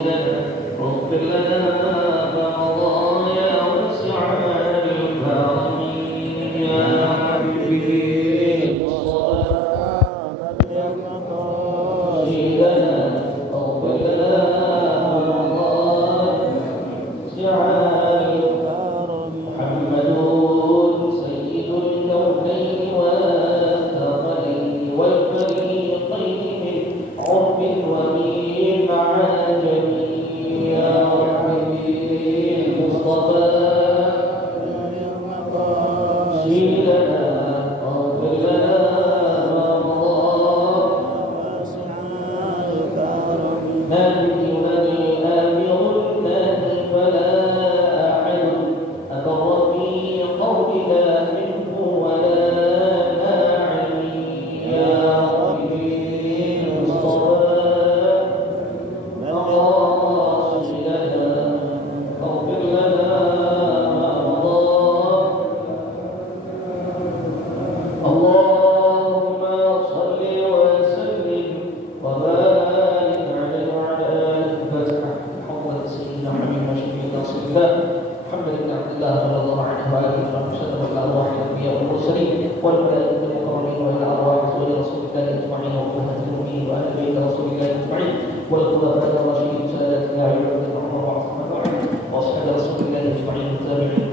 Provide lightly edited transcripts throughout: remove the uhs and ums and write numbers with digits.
واغفر لنا ما مضى يا واسع الكرم يا حبيبي الصلاة لنا اغفر لنا ما مضى واسع الكرم محمد سيد الكونين والثقلين والفريقين من عرب ومن عجم يا حبيبي المصطفى شيلنا اغفر لنا ما مضى نادي ينادي الامر النادي فلا احد اكر في قولنا منه ولا ناعم يا حبيبي المصطفى اغفر لنا ما مضى اللهم صل وسلم وبارك عليه وعلى اله وصحبه محمد سيدنا محمد وشفيع رسول الله محمد بن عبد الله صلى الله عليه واله وسلم والى ارواح الانبياء والمرسلين والملائكه المكرمين والى ارواح رسول الله اجمعين وامهات المؤمنين واهل بيت رسول الله اجمعين والخلفاء الراشدين سادات الداعين عمر وعثمان وعلي واصحاب رسول الله اجمعين والتابعين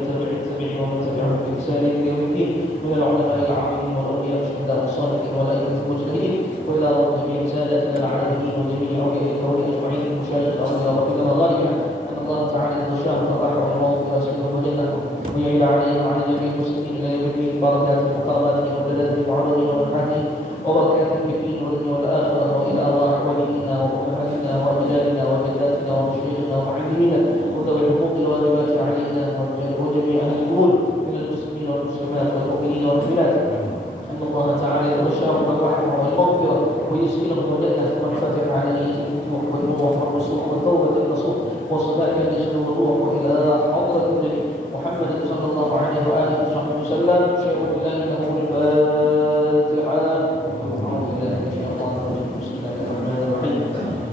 ومن تبعهم باحسان الى يوم الدين من العلماء العاملين والاولياء الشهداء الصالحين والائمه المجتهدين والى جميع سادتنا العالمين وجميع اولياء الكون اجمعين مشاهد الاولياء ربنا ذلك ان الله تعالى يشاء فرحه ومغفره وسلم وجنته ويعيد علينا وعلى جميع المسلمين الى يوم الدين بركات وقربات وبلاد وعروض ومحامد وبركات في الدين والدنيا والاخره والى ارواح والدينا وامهاتنا واجدادنا وجداتنا ومشايخنا ومعلمينا وذوي الحقوق والواجبات علينا وجميع اهل القبور من المسلمين والمسلمات والمؤمنين والمؤمنات ان الله تعالى يغشاهم بالرحمه والمغفره ويسكنهم الجنه والفتح عليه والنور والرسول والتوبه النصوح والصلاه يشهد الروح الى حضره النبي محمد صلى الله عليه واله وصحبه وسلم شيخ بذلك هو الفاتحه.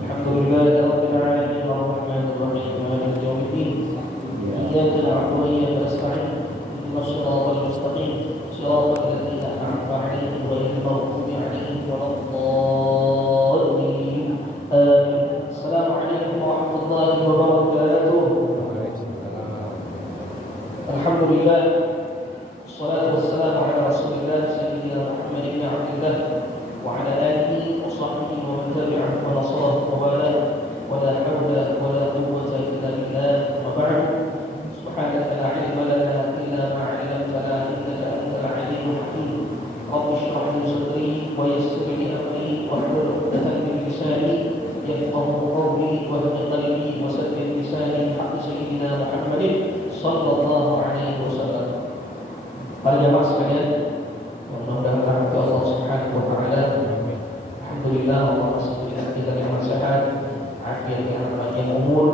الحمد لله رب العالمين الرحمن الرحيم مالك يوم الدين اياك نعبد واياك نستعين اهدنا الصراط المستقيم صراط الذين انعمت عليهم غير المغضوب عليهم ولا الضالين امين. السلام عليكم ورحمه الله وبركاته. الحمد لله والصلاه والسلام على رسول الله سيدنا محمد بن عبد الله وعلى آله وصحبه ومن تبعهم ونصره ووالاه ولا حول ولا قوة إلا بالله وبعد سبحانك لا علم لنا إلا ما علمتنا إنك أنت العليم الحكيم رب اشرح لي صدري ويسر لي أمري واحلل عقدة من لساني يفقه قولي واهد قلبي وسدد لساني حق سيدنا محمد صلى الله عليه وسلم. Para jamaah sekalian, mudah-mudahan ke Allah Subhanahu wa taala. Alhamdulillah Allah masih berikan kita nikmat sehat, afiat yang panjang umur.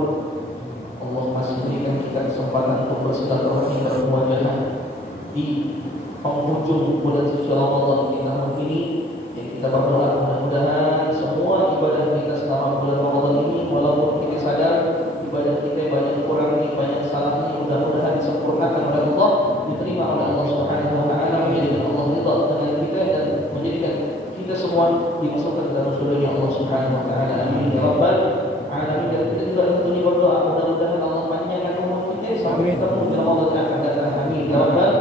Allah masih berikan kita kesempatan untuk bersilaturahmi dan muwajahah di penghujung bulan suci Ramadan kita ini. Kita berdoa mudah-mudahan semua ibadah kita selama bulan Ramadan ini, walaupun kita sadar ibadah kita banyak kurang, banyak salahnya, mudah-mudahan disempurnakan oleh Allah, diterima oleh Allah Subhanahu wa taala, menjadikan Allah ridha dengan kita dan menjadikan kita semua dimasukkan dalam surga Allah Subhanahu wa taala. Amin ya rabbal alamin. Dan kita juga tentunya berdoa mudah-mudahan Allah panjangkan umur kita sampai ketemu di Ramadan yang akan datang. Amin ya rabbal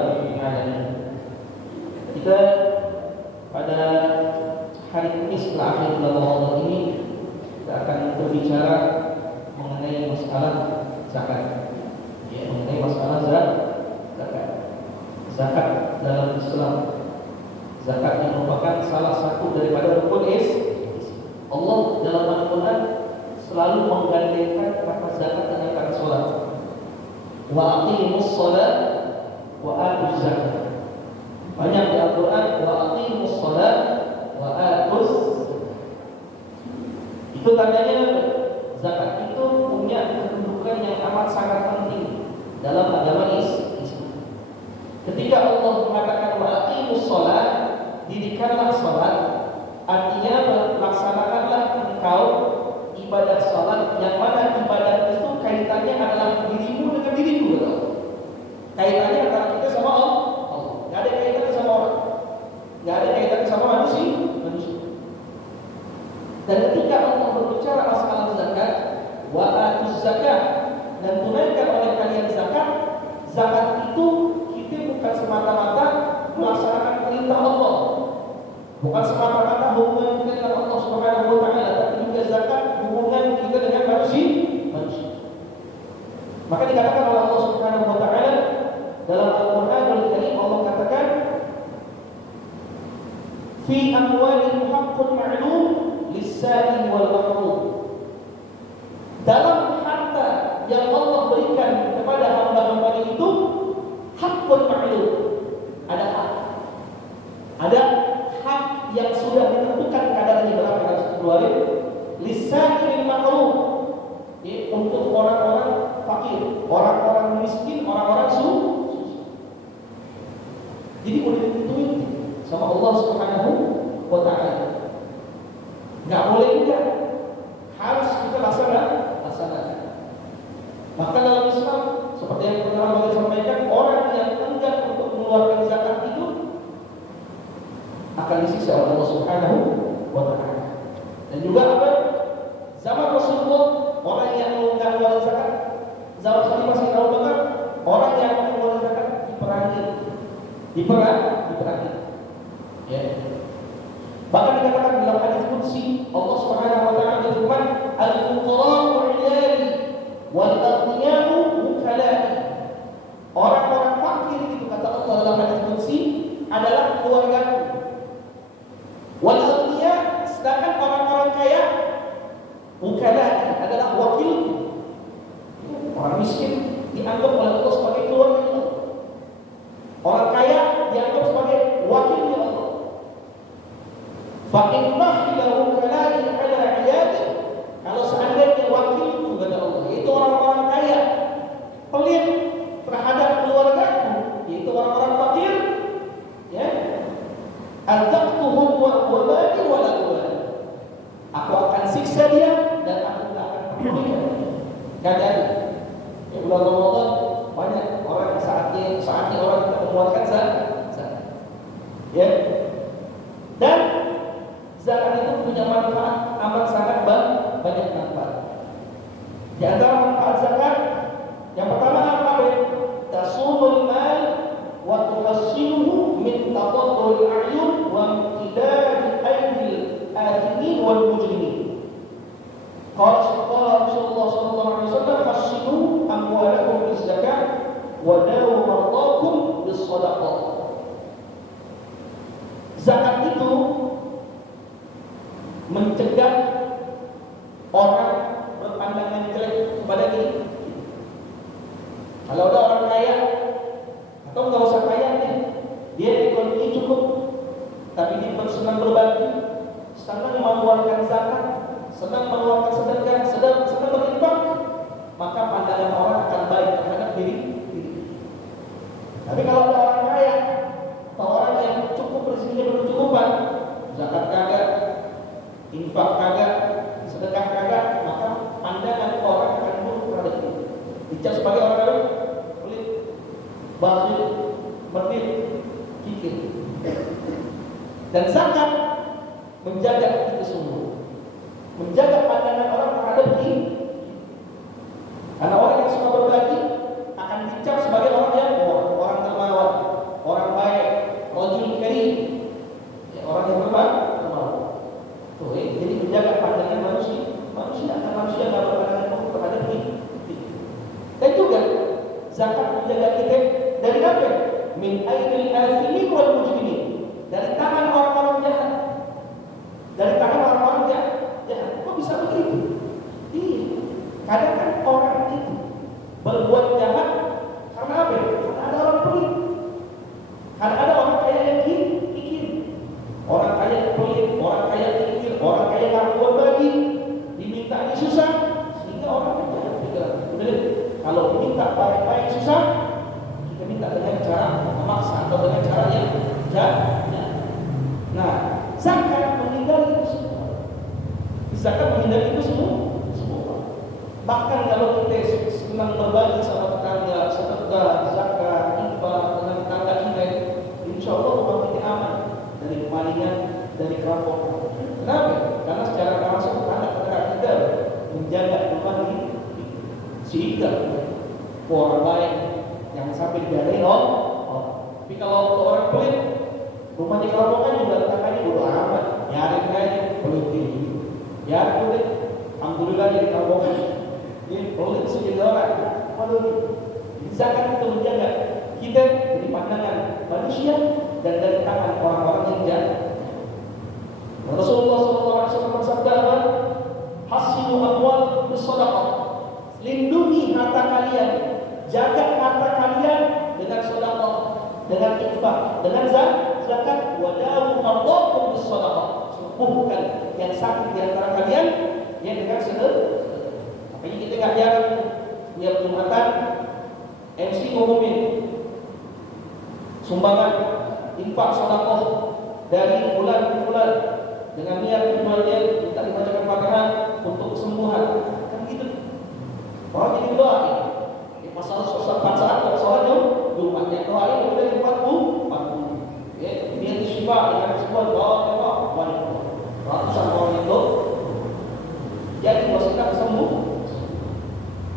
alamin. Kita pada hari ini setelah akhir bulan Ramadan ini kita akan berbicara mengenai masalah zakat. Ya, mengenai masalah zakat. Zakat dalam Islam, zakat yang merupakan salah satu daripada rukun Allah dalam Al-Quran selalu menggandengkan kata zakat dengan kata solat. Wa aqimus solat wa atuz zakat. Banyak di Al-Quran wa aqimus solat wa atuz. Itu tandanya zakat itu punya kedudukan yang amat sangat penting dalam agama Islam. Ketika Allah mengatakan wa aqimus shalah, didirikanlah salat, artinya laksanakanlah engkau ibadah salat, yang mana ibadah itu kaitannya adalah dirimu dengan diriku, betul? Kaitannya antara kita sama Allah. Nggak ada kaitannya sama orang, nggak ada kaitannya sama manusia. Dan ketika Allah berbicara masalah zakat, wa atuz zakat, dan tunaikan oleh kalian zakat, zakat itu kita bukan semata-mata melaksanakan perintah Allah, bukan semata-mata hubungan kita dengan Allah Subhanahu wa taala, tapi juga zakat hubungan kita dengan manusia. Maka dikatakan oleh Allah Subhanahu wa taala dalam Al-Qur'anul Karim, Allah katakan fi amwalihim haqqun ma'lum lis-sa'il wal mahrum. Dalam harta yang Allah berikan kepada hamba-hamba itu haqqun ma'lum, ada hak. Ada hak yang sudah ditentukan kadarnya berapa yang harus dikeluarkan. Lis-sa'il mahrum, untuk orang-orang fakir, orang-orang miskin, orang-orang susah. Jadi boleh ditentuin sama Allah Subhanahu wa taala. Enggak boleh juga, harus kita laksanakan. Maka dalam Islam, seperti yang pernah Bapak sampaikan, orang yang enggan untuk mengeluarkan zakat itu akan disiksa oleh Allah Subhanahu wa taala. Dan juga apa? Zaman Rasulullah, orang yang enggan mengeluarkan zakat, zaman Khalifah Sayyidina Abu Bakar, orang yang mengeluarkan zakat diperangi. Ya. Bahkan dikatakan dalam hadis qudsi, Allah Subhanahu wa taala berfirman, "Al-fuqara'u 'iyali wal aghniya'u wukalai." Orang-orang fakir itu kata Allah dalam hadis qudsi adalah keluargaku. Wal aghniya, sedangkan orang-orang kaya wukalai adalah wakilku. Orang miskin dianggap oleh Allah sebagai keluarga Allah. Orang kaya dianggap sebagai wakilnya Allah. Fa in mahila wukalai ala 'iyadi, kalau seandainya wakilku kata Allah, yaitu orang-orang kaya pelit terhadap keluargaku, yaitu orang-orang fakir, ya, azaqtuhum wa bali wa la ubali, aku akan siksa dia dan aku tidak akan pedulikan. Kadang ya, bulan Ramadan banyak orang saatnya orang tidak mengeluarkan zakat. Ya. Dan zakat itu punya manfaat amat sangat banyak manfaat. Di antara manfaat zakat, yang pertama apa? Tasumul mal wa tuhassinuhu min taqadduril a'yun wa imtidad aydil athimin wal mujrimin. Qala Rasulullah sallallahu alaihi wasallam, hassinu amwalakum bis zakat wa dawu mardakum bis shadaqah. Zakat itu mencegah orang berpandangan jelek kepada diri. Kalau ada orang kaya atau nggak usah kaya nih, dia ekonomi cukup, tapi dia senang berbagi, senang mengeluarkan zakat, senang mengeluarkan sedekah, senang berinfak, maka pandangan orang akan baik terhadap diri. Tapi kalau ada orang kaya atau orang yang cukup, rezekinya berkecukupan, zakat kagak, infak kagak, sedekah kagak, maka pandangan orang akan buruk terhadap dia. Dicap sebagai orang yang pelit, bakhil, medit, kikir. Dan zakat menjaga itu semua, menjaga pandangan orang terhadap diri. Karena orang yang suka berbagi akan dicap sebagai orang yang orang dermawan, orang baik, rajul karim, ya, orang yang dermawan. Tuh, jadi menjaga pandangan manusia akan manusia yang berpandangan buruk terhadap diri. Dan juga zakat menjaga kita dari apa? Min aidil athimin wal mujrimin, dari tangan orang-orang jahat. Dari tangan orang-orang jahat. Kok bisa begitu? Iya. Kadang kan orang itu berbuat jahat karena apa? Karena ada orang pelit. Karena ada orang kaya yang kikir. Orang kaya pelit, orang kaya kikir, orang kaya nggak mau berbagi, diminta susah, sehingga orang jahat juga. Kalau diminta baik-baik susah, kita minta dengan cara memaksa atau dengan cara yang jahat. Nah, zakat menghindari itu semua. Zakat menghindari itu semua. Usahakan kalau kita senang berbagi sama tetangga, sedekah, zakat, infak dengan tetangga kita, insya Allah rumah kita aman dari kemalingan, dari kerampokan. Kenapa? Karena secara langsung tetangga kita menjaga rumah ini, sehingga orang baik yang sampai dijagain Tapi kalau orang pelit, rumahnya kerampokan juga tetangganya bodo amat, biarin aja pelit ini, biarin pelit. Alhamdulillah jadi kerampokan. Ini pelit sejadi orang. Waduh, zakat itu menjaga kita dari pandangan manusia dan dari tangan orang-orang yang jahat. Rasulullah SAW bersabda, "Hasinu amwal bisadaqah." Lindungi harta kalian, jaga harta kalian dengan sedekah, dengan infak, dengan zakat. Wadawu mardakum bisadaqah. Sembuhkan yang sakit di antara kalian dengan sedekah. Makanya kita nggak jarang tiap Jumatan MC ngumumin sumbangan infak sedekah dari bulan ke bulan dengan niat tujuannya minta dibacakan Fatihah untuk kesembuhan. Kan gitu. Orang jadi doa ini. Masalah saat kalau sholat Jumatnya doa ini udah 40. Ya, dia syifa dengan sebuah doa ratusan orang itu. Jadi wasilnya sembuh.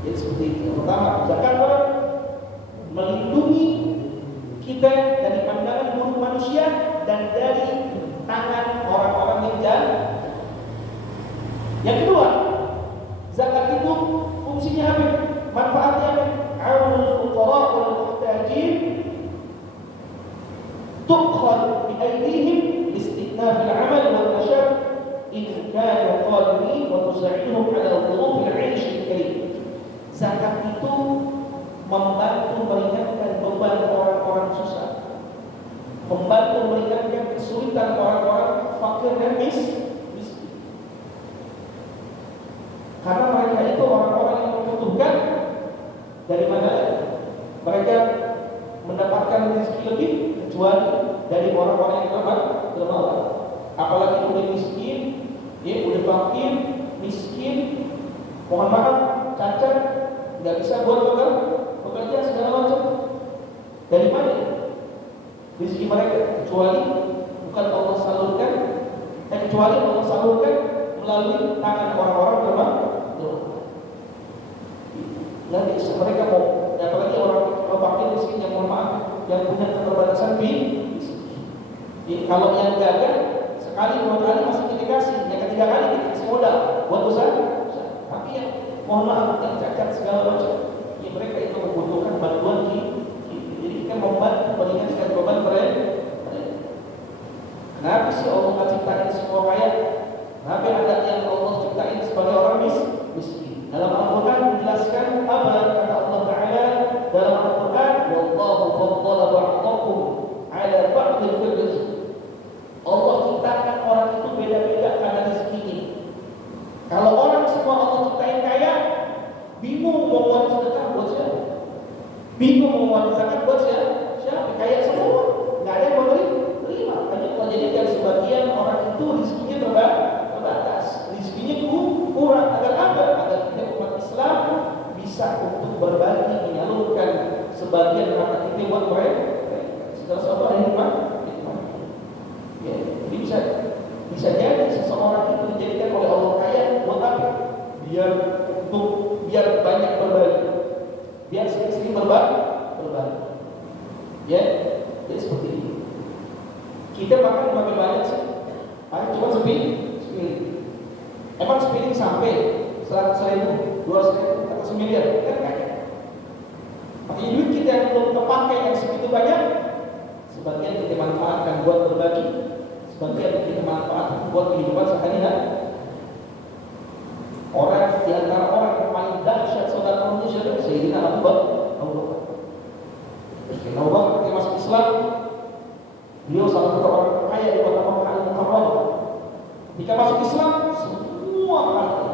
Jadi seperti itu. Yang pertama, zakat melindungi kita dari pandangan buruk manusia dan dari tangan orang-orang yang jahat. Yang kedua, zakat itu fungsinya apa? Manfaatnya apa? Aunul fuqara wal muhtajin tukhad bi aydihim listinaf al-amal wal nashab in kanu qadirin wa tusa'iduhum ala dhuruf al-'aish al-karim. Zakat itu membantu meringankan beban orang-orang susah, membantu meringankan kesulitan orang-orang fakir dan miskin. Karena mereka itu orang-orang yang membutuhkan. Dari mana mereka mendapatkan rezeki lebih kecuali dari orang-orang yang lemah. Apalagi udah miskin, udah fakir, miskin, mohon maaf, cacat, nggak bisa buat bekerja segala macam. Dari mana rezeki mereka? Kecuali bukan Allah salurkan, kecuali Allah salurkan melalui tangan orang-orang lemah. Nanti mereka mau, apalagi orang fakir miskin yang mohon maaf, yang punya keterbatasan fisik. Kalau yang gagal sekali dua kali masih kita kasih, yang ketiga kali kita kasih modal buat usaha. Tapi yang mohon maaf yang cacat segala macam, mereka itu membutuhkan bantuan jadi kita membantu meringankan beban mereka. Kenapa sih Allah nggak ciptain semua kaya? Kenapa ada yang Allah ciptain sebagai orang miskin? Dalam Al-Quran menjelaskan apa kata Allah Ta'ala dalam Al-Quran, wallahu faddala ba'dakum ala ba'dil fil rizq. Allah ciptakan orang itu beda-beda karena rezekinya. Kalau orang semua Allah ciptain kaya, bingung mau buat sedekah buat siapa? Bingung mau buat zakat buat siapa? Kaya semua, nggak ada yang mau terima. Hanya menjadikan sebagian orang itu rezekinya terbatas, rezekinya kurang. Agar apa? Agar kita umat Islam bisa untuk berbagi, menyalurkan sebagian harta kita buat mereka. Segala sesuatu hikmah. Ya, jadi bisa jadi seseorang itu dijadikan oleh Allah kaya buat apa? Biar banyak berbagi, biar sering berbagi. Ya, jadi seperti ini. Kita makan pakai banyak sih, cuma sepiring. Emang sepiring sampai 100.000, 200.000, atau 1 miliar? Kan kaya. Makanya duit kita yang belum terpakai yang segitu banyak, sebagian kita manfaatkan buat berbagi, sebagian kita manfaatkan buat kehidupan sehari-hari. Orang di antara orang yang paling dahsyat saudara manusia itu Sayyidina Abu Bakar. Sayyidina Abu Bakar ketika masuk Islam, beliau salah satu orang terkaya di kota Makkah Al-Mukarramah. Ketika masuk Islam, semua harta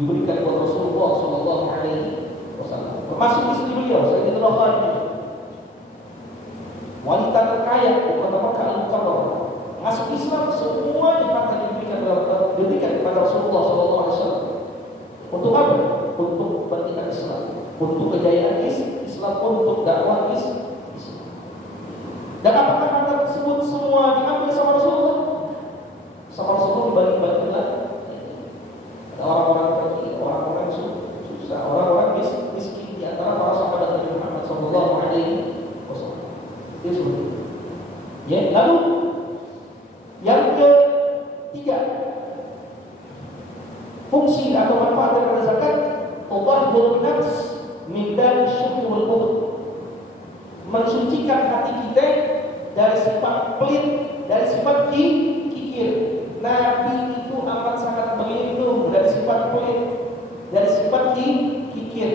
diberikan kepada Rasulullah Sallallahu Alaihi Wasallam. Termasuk istri beliau, Sayyidatul Khadijah, wanita terkaya di kota Makkah Al-Mukarramah. Masuk Islam, semua harta diberikan kepada Rasulullah Sallallahu Alaihi Wasallam. Untuk apa? Untuk untuk kejayaan Islam, untuk dakwah Islam. Dan apakah harta tersebut semua diambil sama Rasulullah? Sama Rasulullah dibagi-bagilah. Ada orang-orang fakir, orang-orang susah, orang-orang miskin di antara para sahabat Nabi Muhammad sallallahu alaihi wasallam. Itu. Ya, lalu yang ketiga, fungsi atau manfaat daripada zakat, tadhhirun nafs min dari syuhri wal bukhd, mensucikan hati kita dari sifat pelit, dari sifat kikir. Nabi itu amat sangat berlindung dari sifat pelit, dari sifat kikir.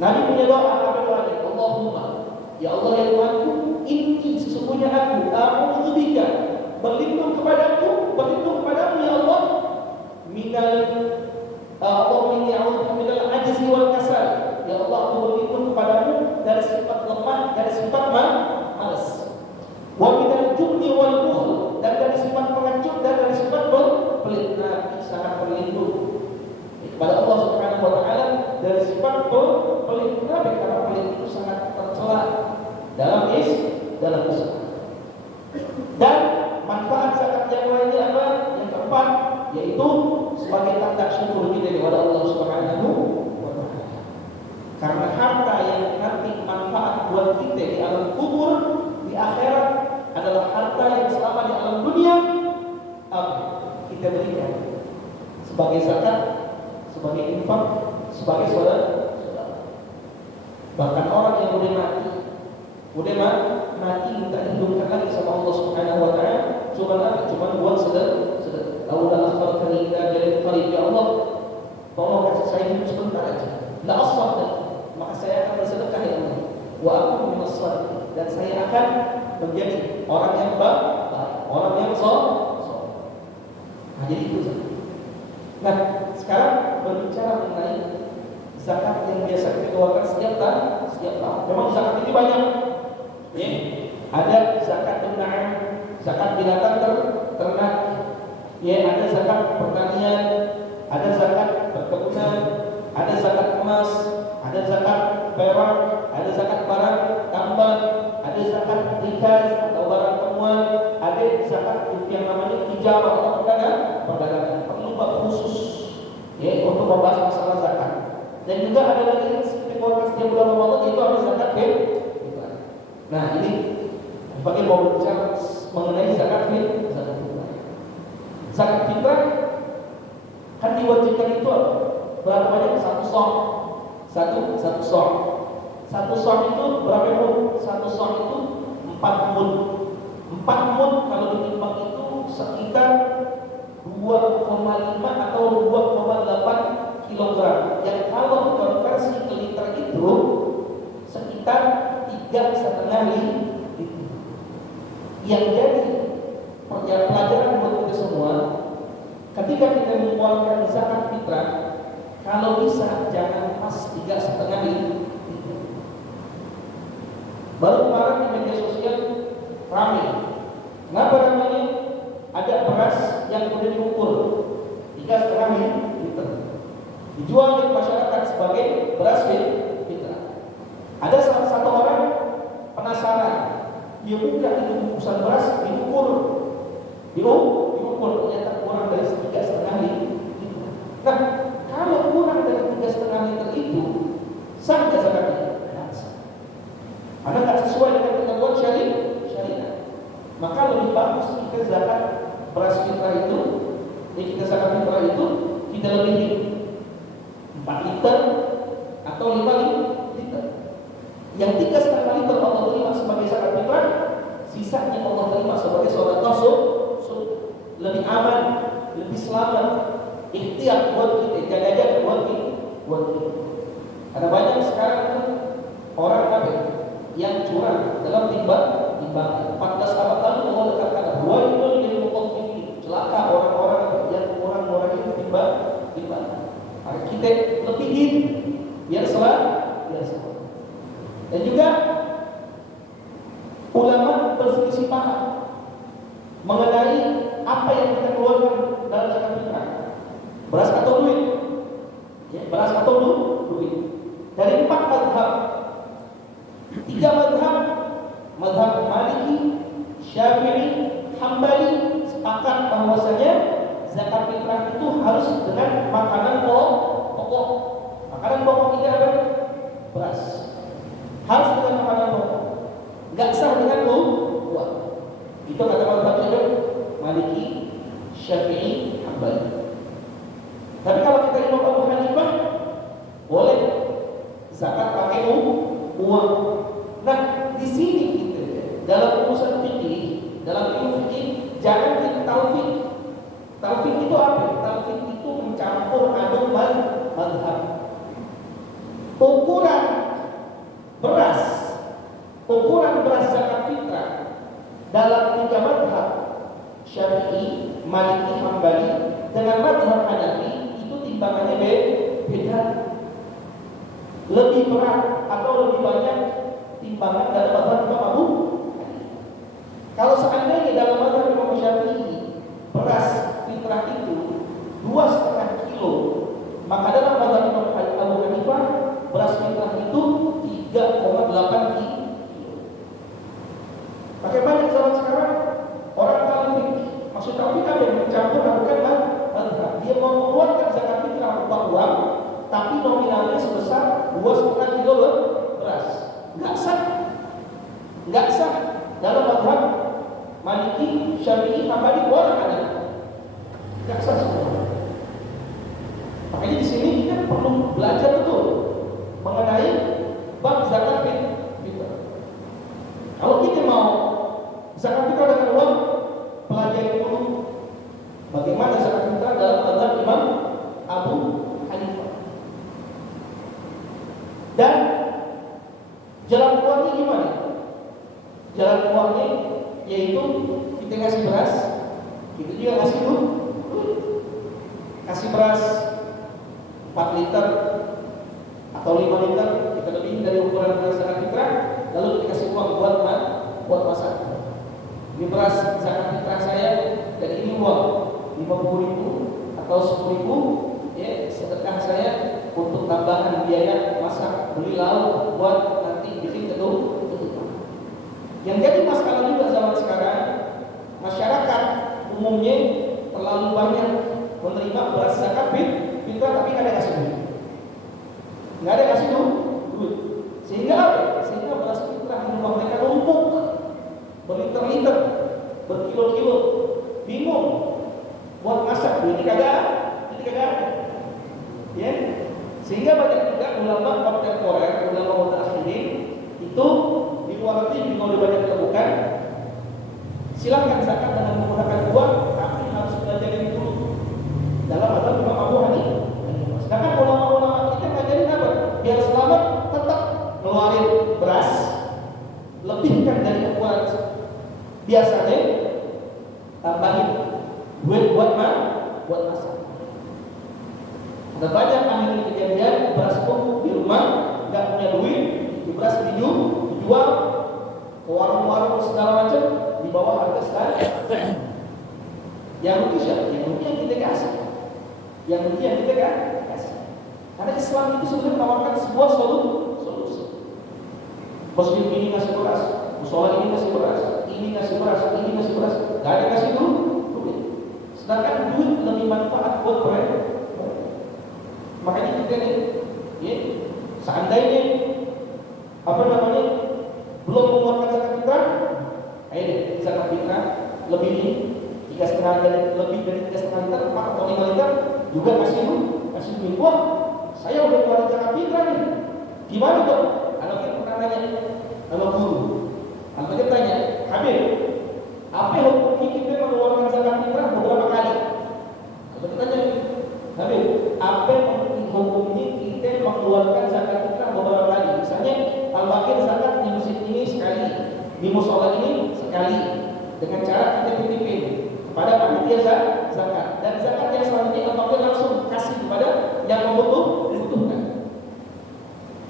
Nabi punya doa apa doanya? Allahumma, ya Allah ya Tuhanku, inni sesungguhnya aku a'udzubika, berlindung kepadamu ya Allah, minal Allahumma inni a'udzubika minal ajzi wal kasal. Ya Allah, aku berlindung kepadamu dari sifat lemah, dari sifat malas. Wa minal jubni wal bukhl, dan dari sifat pengecut dan dari sifat pelit. Nabi sangat berlindung kepada Allah Subhanahu wa taala dari sifat pelit. Kenapa? Karena pelit itu sangat tercela dalam Islam. Dan manfaat zakat yang lainnya apa? Yang keempat, yaitu sebagai tanda syukur kita kepada Allah Subhanahu wa taala. Karena harta yang nanti manfaat buat kita di alam kubur, di akhirat, adalah harta yang selama di alam dunia kita berikan sebagai zakat, sebagai infak, sebagai sedekah. Bahkan orang yang udah mati minta dihidupkan lagi sama Allah Subhanahu wa taala, cuma buat sedekah. Laulah akhartani ila ajalin qarib, ya Allah, tolong kasih saya hidup sebentar aja. La asaddaq, maka saya akan bersedekah ya Allah. Wa akun minas shalihin, dan saya akan menjadi orang yang baik, orang yang saleh. Nah, jadi itu zakat. Nah, sekarang berbicara mengenai zakat yang biasa kita keluarkan setiap tahun. Memang zakat ini banyak. Ya, ada zakat na'am, zakat binatang ternak. Ya, ada zakat pertanian, ada zakat perkebunan, ada zakat emas, ada zakat perak, ada zakat barang tambang, ada zakat rikaz atau barang temuan, ada zakat yang namanya tijarah atau perdagangan. Perlu bab khusus ya untuk membahas masalah zakat. Dan juga ada lagi yang seperti setiap bulan Ramadan, yaitu ada zakat fitrah. Nah, ini bagi mau bicara mengenai zakat fitrah. Zakat fitrah kan diwajibkan itu berapa banyak? Satu sok. Satu sok itu berapa mud? Satu sok itu 4 mud. 4 mud kalau ditimbang itu sekitar 2,5 atau 2,8 kilogram. Yang kalau konversi ke liter itu sekitar 3,5 liter. Yang jadi pelajaran buat kita semua, ketika kita mengeluarkan zakat fitrah, kalau bisa jangan pas 3,5 liter. Baru kemarin di media sosial ramai. Kenapa ramainya? Ada beras yang sudah diukur 3,5 liter, dijual di masyarakat sebagai beras fitrah. Ada salah satu orang penasaran, dia buka itu bungkusan beras, diukur, ternyata kurang dari 3,5 liter. Nah, kalau kurang dari 3,5 liter itu sah nggak zakatnya? Karena nggak sesuai dengan ketentuan syariat. Maka lebih bagus kita zakat beras fitrah itu, kita zakat fitrah itu kita lebihin 4 liter atau 5 liter. Yang 3,5 liter Allah terima sebagai zakat fitrah, sisanya Allah terima sebagai sedekah lebih aman, lebih selamat. Ikhtiar buat kita, jaga-jaga buat kita. Ada banyak sekarang orang yang curang dalam timbangan. 14 abad lalu Allah katakan, wailul lil mutaffifin, celaka orang-orang yang kurang itu timbang. Maka kita lebihin biar selamat. Dan juga ulama berselisih paham mengenai apa yang kita keluarkan dalam zakat fitrah. Beras atau duit? Ya, beras atau duit. Dari 4 mazhab, 3 mazhab, mazhab Maliki, Syafi'i, Hambali sepakat bahwasanya zakat fitrah itu harus dengan makanan pokok. Makanan pokok itu apa? Beras. Harus dengan makanan pokok. Enggak sah dengan uang. Itu kata mazhabnya Maliki, Syafi'i, Hambali. Tapi kalau kita Imam Abu Hanifah boleh zakat pakai uang. Nah, di sini kita dalam urusan fikih, dalam ilmu fikih jangan kita taufik. Taufik itu apa? Taufik itu mencampur aduk mazhab. Ukuran beras zakat fitrah dalam 3 mazhab Syafi'i, Maliki, Hambali dengan mazhab Hanafi itu timbangannya beda. Lebih berat atau lebih banyak timbangan dalam mazhab Imam Abu Hanifah. Kalau seandainya dalam mazhab Imam Syafi'i beras fitrah itu 2,5 kilo, maka dalam mazhab Imam Abu Hanifah beras fitrah itu 3,8 kilo. Pakai banyak zaman sekarang orang taufik, maksud taufik ada yang mencampur bukan mazhab. Dia mau mengeluarkan zakat fitrah berupa uang, tapi nominalnya sebesar 2,5 kilo beras. Enggak sah dalam mazhab Maliki, Syafi'i, Hambali boleh ada. Enggak sah semua. Makanya di sini kita perlu belajar betul mengenai bab zakat fitrah. Kalau kita mau zakat fitrah dengan uang, pelajari dulu bagaimana zakat fitrah dalam mazhab Imam Abu Hanifah. Dan jalan keluarnya gimana? Jalan keluarnya yaitu kita kasih beras, kita juga kasih duit. Kasih beras 4 liter atau 5 liter, kita lebih dari ukuran beras zakat fitrah, lalu kita kasih uang buat masak. Ini beras zakat fitrah saya dan ini uang 50.000 atau 10.000 ya, sedekah saya untuk tambahan biaya masak, beli lauk buat nanti bikin ketupat. Yang jadi masalah juga zaman sekarang, masyarakat umumnya terlalu banyak menerima beras zakat fitrah tapi nggak ada kasih duit. Nggak ada kasih duit. Sehingga apa? Sehingga beras fitrah di rumah mereka numpuk berliter-liter, berkilo-kilo, bingung buat masak, ini kagak ada. Ya. Sehingga banyak juga ulama kontemporer, ulama mutaakhirin itu di luar negeri juga lebih banyak dilakukan. Silakan zakat dengan menggunakan uang, tapi harus belajar dulu dalam mazhab Imam Abu Hanifah. Sedangkan ulama-ulama kita ngajarin apa? Biar selamat tetap ngeluarin beras lebihkan dari ukuran biasanya, tambahin duit buat masak. Ada banyak akhirnya kejadian beras pupuk di rumah nggak punya duit, itu beras dijual ke warung-warung segala macam di bawah harga standar. Yang rugi siapa? Yang rugi yang kita kasih. Karena Islam itu sebenarnya menawarkan sebuah solusi. Masjid ini ngasih beras, musola ini ngasih beras, ini ngasih beras, nggak ada kasih duit. Sedangkan duit lebih manfaat buat mereka. Makanya kita nih, ya, seandainya belum mengeluarkan zakat fitrah, ayo deh zakat fitrah lebih nih 3,5 lebih dari 3,5 liter, 4 atau 5 liter juga kasih duit. Wah, saya udah keluarin zakat fitrah nih, gimana dong? Kalau kita pernah nanya sama guru, kalau kita tanya, Habib, apa hukum kita mengeluarkan zakat fitrah beberapa kali? Kalau kita tanya, Habib, apa hukumnya kita mengeluarkan zakat fitrah beberapa kali? Misalnya, al-fakir zakat di masjid ini sekali, di musola ini sekali, dengan cara kita titipin kepada panitia zakat, dan zakat yang selanjutnya al-fakir langsung kasih kepada yang membutuhkan.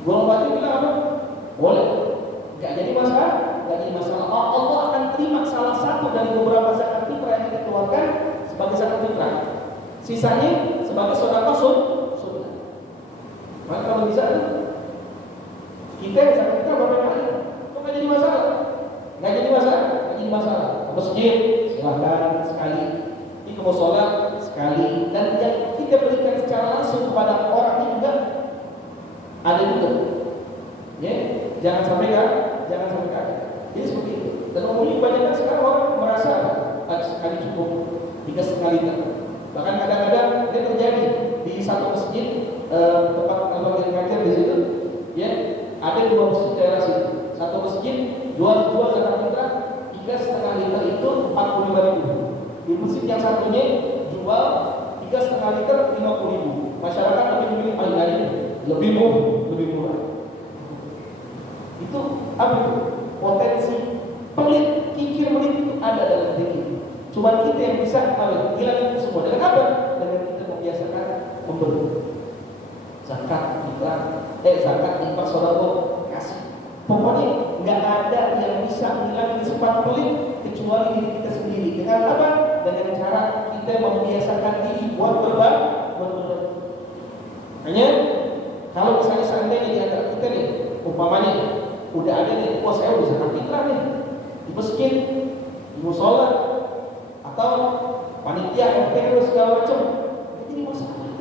Guru Fatih bilang apa? Boleh, nggak jadi masalah. Allah akan terima salah satu dari beberapa zakat fitrah yang kita keluarkan sebagai zakat fitrah. Sisanya sebagai sedekah sunnah. Maka kalau bisa kita zakat kita berapa kali? Itu nggak jadi masalah. Nggak jadi masalah. Nggak jadi masalah. Ke masjid silakan sekali. Ke musola sekali. Dan yang kita berikan secara langsung kepada orang ini juga ada juga. Ya, jangan sampai kaget. Jadi seperti itu. Dan umumnya kebanyakan sekarang orang merasa sekali cukup, 3,5 liter. Bahkan kadang-kadang dia terjadi di satu masjid tempat bagian kajian di situ, ya ada 2 masjid daerah situ. Satu masjid jual zakat fitrah 3,5 liter itu 45.000. Di masjid yang satunya jual 3,5 liter 50.000. Masyarakat lebih memilih lain, lebih murah. Itu apa itu? Potensi pelit, kikir pelit itu ada dalam diri kita. Cuma kita yang bisa hilangin itu semua. Dengan apa? Dengan kita membiasakan memberi zakat fitrah, zakat infak, sedekah, kasih. Pokoknya nggak ada yang bisa hilangin sifat pelit kecuali diri kita sendiri. Dengan apa? Dengan cara kita membiasakan diri buat berbagi. Hanya kalau misalnya seandainya di antara kita nih, umpamanya udah ada nih, saya udah zakat fitrah nih di masjid, di musola, atau panitia RT segala macam, ini masalah.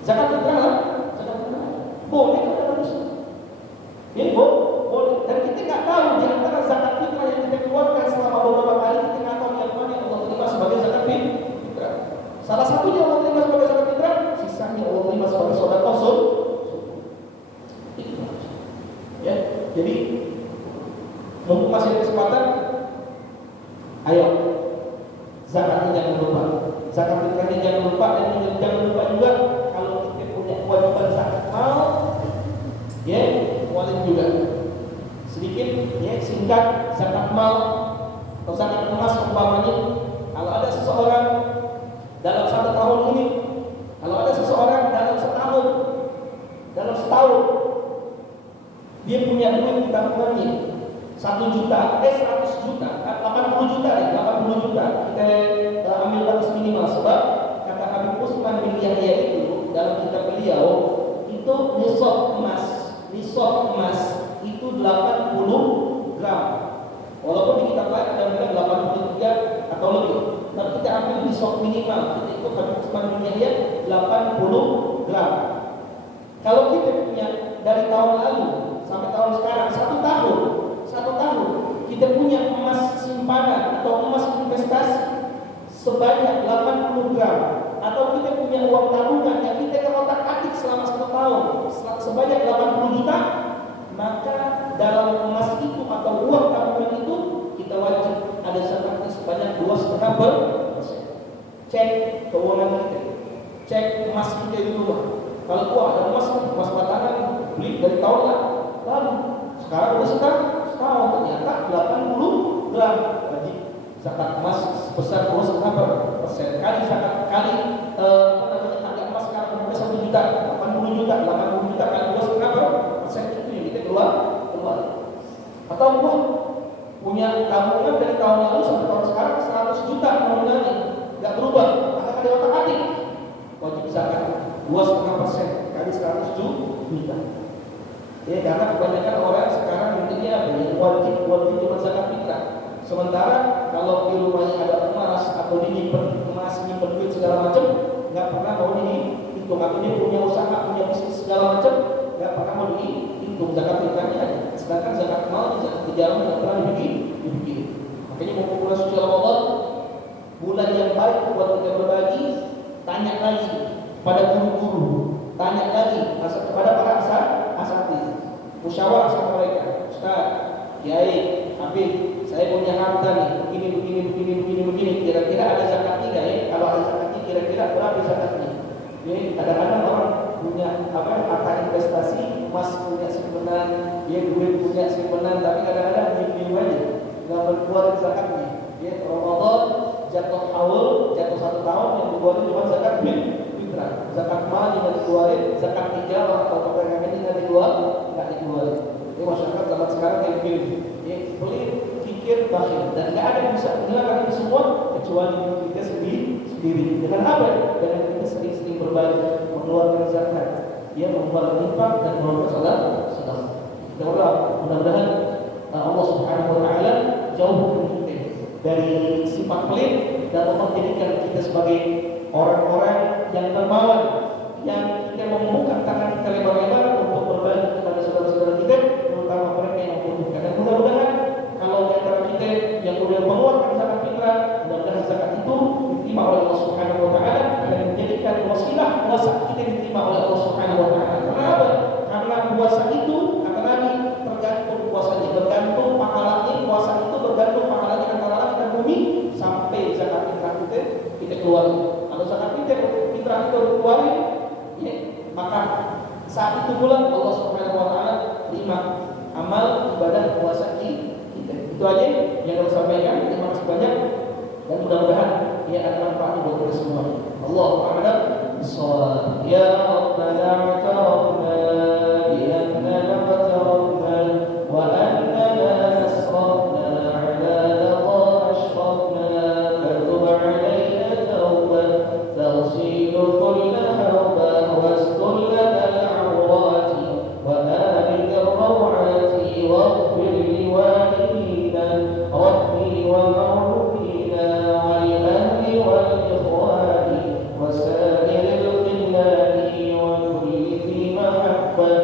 Zakat fitrah boleh kan ada usul. Ini boleh. Dan kita nggak tahu di antara zakat fitrah yang kita keluarkan selama beberapa kali, kita nggak tahu yang mana yang Allah terima sebagai zakat fitrah. Salah satunya Allah terima sebagai zakat fitrah, sisanya Allah terima sebagai sedekah sunnah. Ya, jadi mumpung masih ada kesempatan, ayo zakatnya jangan lupa, zakat fitrahnya jangan lupa, dan jangan lupa juga kalau kita punya kewajiban zakat mal, ya wajib juga sedikit, ya singkat zakat mal atau zakat emas umpamanya. Kalau ada seseorang dalam 1 tahun ini, kalau ada seseorang dalam setahun dia punya duit di tabungannya 1 juta, 100 juta, 80 juta deh, 80 juta. Kita ambil batas minimal sebab kata Habib Utsman bin Yahya itu dalam kitab beliau itu nisab emas itu 80 gram. Walaupun di kitab lain ada bilang 83 atau lebih. Tapi kita ambil nisab minimal, kita ikut Habib Utsman bin Yahya 80 gram. Kalau kita punya dari tahun lalu sampai tahun sekarang 1 tahun kita punya emas simpanan atau emas investasi sebanyak 80 gram, atau kita punya uang tabungan yang kita otak-atik selama 1 tahun sebanyak 80 juta, maka dalam emas itu atau uang tabungan itu kita wajib ada zakatnya sebanyak 2,5%. Cek keuangan kita, cek emas kita di rumah. Kalau ada emas batangan beli dari tahun lalu, sekarang udah setahun ternyata 80 gram, wajib zakat emas sebesar 2,5%. Kali zakat kali harga emas sekarang udah 1 juta, 80 juta kali 2,5% itu yang kita keluar. Atau punya tabungan dari tahun lalu sampai tahun sekarang 100 juta nominalnya, nggak berubah, akan ada otak-atik, wajib zakat 2,5% kali 100 juta. Ya, karena kebanyakan orang sekarang intinya wajib cuma zakat fitrah. Sementara kalau di rumahnya ada emas atau nyimpen emas, nyimpen duit segala macam, nggak pernah mau dihitung. Atau dia punya usaha, punya bisnis segala macam, nggak pernah mau dihitung zakat fitrahnya aja. Sedangkan zakat mal, zakat tijarah nggak pernah dibikin. Makanya mau bulan suci Ramadan, bulan yang baik buat kita berbagi, tanya lagi pada guru-guru, tanya lagi kepada para asatidz, musyawarah sama mereka. Ustaz, Kiai, Habib, saya punya harta nih, begini. Kira-kira ada zakatnya nggak ya? Kalau ada zakatnya, kira-kira berapa zakatnya? Jadi kadang-kadang orang punya harta investasi, emas punya simpenan, dia duit punya simpenan, tapi kadang-kadang diem aja, nggak berkeluar zakatnya. Ya, Ramadan jatuh haul, jatuh 1 tahun yang dikeluarin cuma zakat fitrah, zakat mal yang dikeluarin, zakat tijarah atau perdagangan ini nggak dikeluarin. Ini masyarakat zaman sekarang kayak begini, ya, pelit, kikir, bakhil, dan nggak ada yang bisa menghilangkan itu semua kecuali kita sendiri. Dengan apa? Dengan kita sering-sering berbagi, mengeluarkan zakat. dia membuat infak dan membuat sedekah. Kita berdoa mudah-mudahan Allah Subhanahu wa taala jauhkan kita dari sifat pelit dan Allah jadikan kita sebagai orang-orang yang dermawan, yang kita membuka tangan kita lebar-lebar untuk berbagi kepada saudara-saudara kita, terutama mereka yang membutuhkan. Dan mudah-mudahan kalau di antara kita yang sudah mengeluarkan zakat fitrah, mudah-mudahan zakat itu diterima oleh Allah Subhanahu wa taala dan menjadikan wasilah puasa kita diterima oleh Allah Subhanahu wa taala. Kenapa? Karena puasa itu kata Nabi tergantung puasanya, bergantung pahalanya, puasa itu bergantung pahalanya antara langit dan bumi sampai zakat fitrah kita keluar. Kalau zakat fitrah kita keluar, ya, maka saat itu pula Allah Subhanahu wa taala terima amal ibadah puasa kita. Itu aja yang saya sampaikan. Terima kasih banyak dan mudah-mudahan ia ada manfaat buat kita semua. Allahu a'lam bishawab. Ya Rabbana a'tarafna bi annana qatarafna wa annana nasrafna ala laqad ashrafna fatub alayna tawbah taghsilu kulla hawba wastur lana al-awrati wa amin ar-rawati waghfir liwalidina rabbi wa mawlidina wal ahli wal ikhwani وسائر الخلان وكل ذي محبة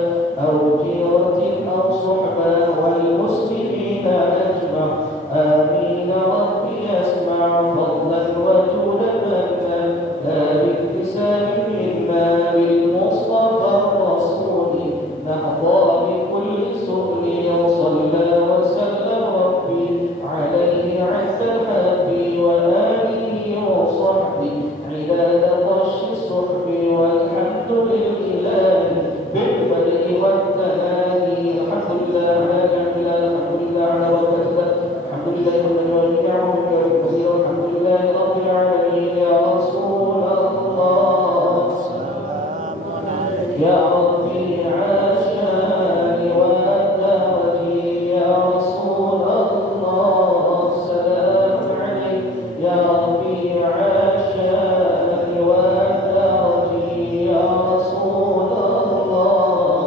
أو جيرة أو صحبة والمسلمين أجمع آمين ربي يسمع فضلا وجودا منا لا باكتساب منا بالمصطفى الرسول نحظى بكل سؤل صلى وسلم ربي عليه عز الهدي وآله وصحبه عباد الرش الصحب والحمد لله بالبدء والتهاني الحمد لله على نعمه الحمد لله على بركته الحمد لله من ونعمه كثير الحمد لله رب العالمين يا رسول الله يا ربي عاشاني وأدارني يا رسول الله سلام عليك يا ربي عاشاني وأدارني يا رسول الله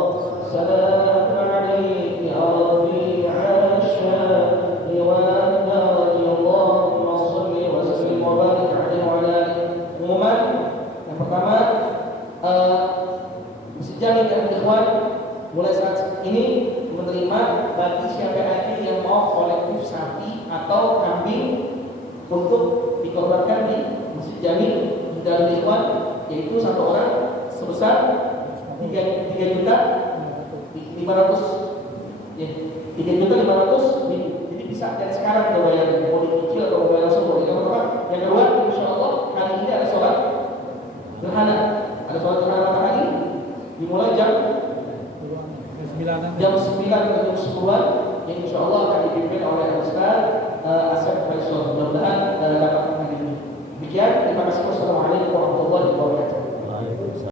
سلام عليك يا ربي عاشاني وأدارني اللهم صل وسلم وبارك عليه وعلى آله. Pengumuman yang pertama, Masjid Jami dan Ikhwan mulai saat ini menerima bagi siapa lagi yang mau kolektif sapi atau kambing untuk dikorbankan di Masjid Jami dan Ikhwan, yaitu satu orang sebesar 3.500.000 ya, 3.500.000. Jadi bisa dan sekarang kita bayar, mau dicicil atau mau bayar langsung boleh. Yang kedua, insya Allah hari ini ada sholat gerhana, ada sholat gerhana matahari dimulai jam 9 ke jam 10-an yang insya Allah akan dipimpin oleh Ustaz